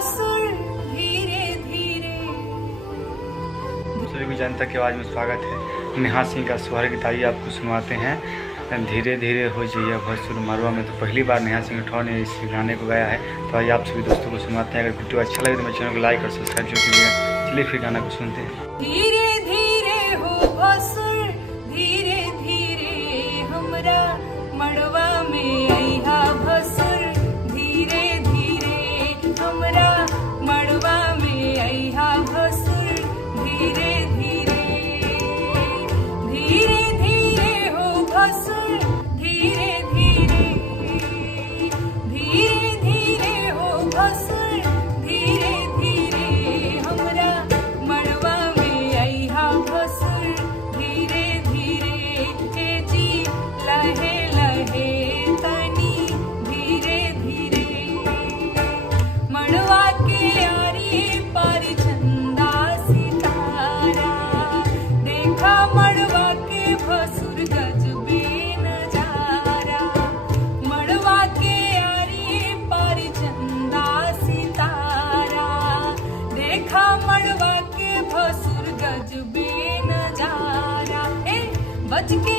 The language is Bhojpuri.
भसुर धीरे धीरे। सभी को जनता की आवाज़ में स्वागत है। नेहा सिंह का सोहर गीत आइए आपको सुनवाते हैं। धीरे धीरे हो जाइए भसुर मरवा में तो पहली बार नेहा सिंह राठौर ने इस गाने को गाया है। तो आइए आप सभी दोस्तों को सुनवाते हैं। अगर वीडियो अच्छा लगे तो मेरे चैनल को लाइक और सब्सक्राइब जरूर कीजिएगा। चलिए फिर गाना को सुनते हैं। धीरे धीरे हो भसुर धीरे धीरे हमरा मड़वा में अइहा भसुर धीरे धीरे हमरा मड़वा में अइहा भसुर धीरे धीरे। धीरे धीरे हो भसुर धीरे धीरे। धीरे धीरे हो भसुर धीरे धीरे हमरा मड़वा में अइहा भसुर धीरे धीरे। हे जी लहे लहे तनी धीरे धीरे। मड़वा के यारी पर चंदा सितारा देखा मड़वा के भसुर गजबे नजारा। मड़वा के यारी पर चंदा सितारा देखा मड़वा के भसुर गजबे नजारा। बच के